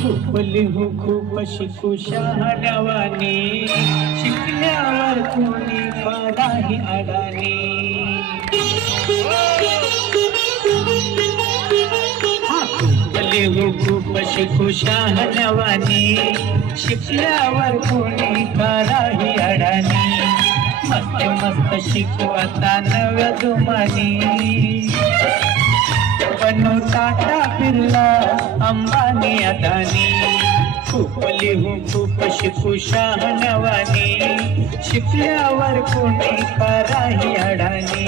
खूप लिहू खूप शिकू शहाणवानी, शिकल्यावर कोणी फाराही अडाणी. खूप लिहू खूप शिकू शहाणवानी, शिकल्यावर कोणी फाराही अडाणी. मस्त मस्त शिकवता नव्या जुमानी, बनू टाटा बिर्ला अंबानी अदानी. खूप लिहू खूप शिकू शहाणवानी, शिकल्यावर कोणी कराही अडाणी.